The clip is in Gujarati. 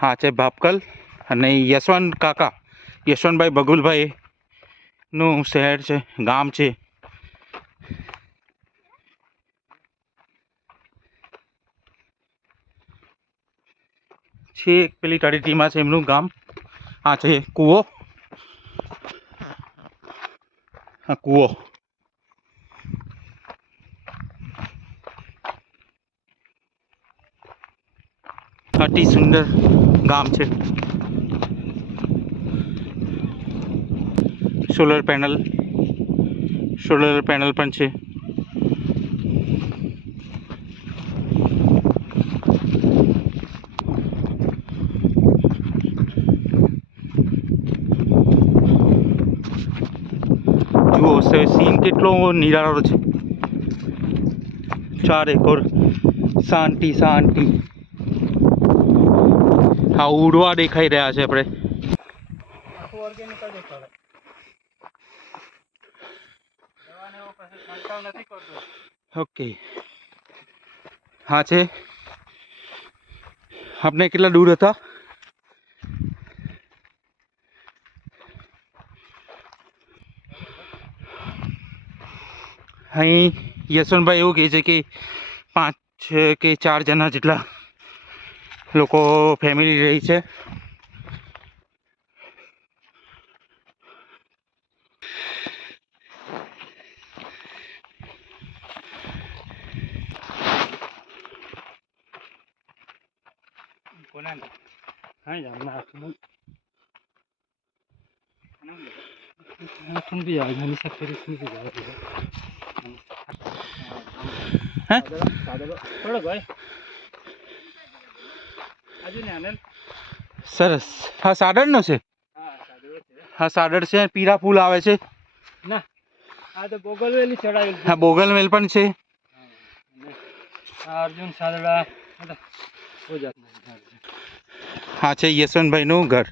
હા, છે ભાપકલ અને યશવંત કાકા. યશવંતભાઈ બગુલભાઈનું શહેર છે, ગામ છે. છે એક પેલી તળેટીમાં છે એમનું ગામ. આ છે કૂવો. હા, કૂવો. અતિ સુંદર ગામ છે. સોલર પેનલ સોલર પેનલ પણ છે. જુઓ સીન કેટલો નિરાળો છે. ચારે કોર શાંતિ શાંતિ. હા ઉડવા દેખાઈ રહ્યા છે આપણે. ઓકે હા છે. આપણે કેટલા દૂર હતા? અહીં યશવંતભાઈ એવું કહે છે કે પાંચ કે ચાર જણા જેટલા લોકો ફેમિલી રહી છે. હા સરસ. હા સાડરનો છે? હા છે. હા સાડર છે પીરા ફૂલ આવે છે. ના આ તો બોગલવેલી ચડાવેલ હા બોગલવેલ પણ છે. અર્જુન સાદડા. હા છે યશવંતભાઈનું ઘર.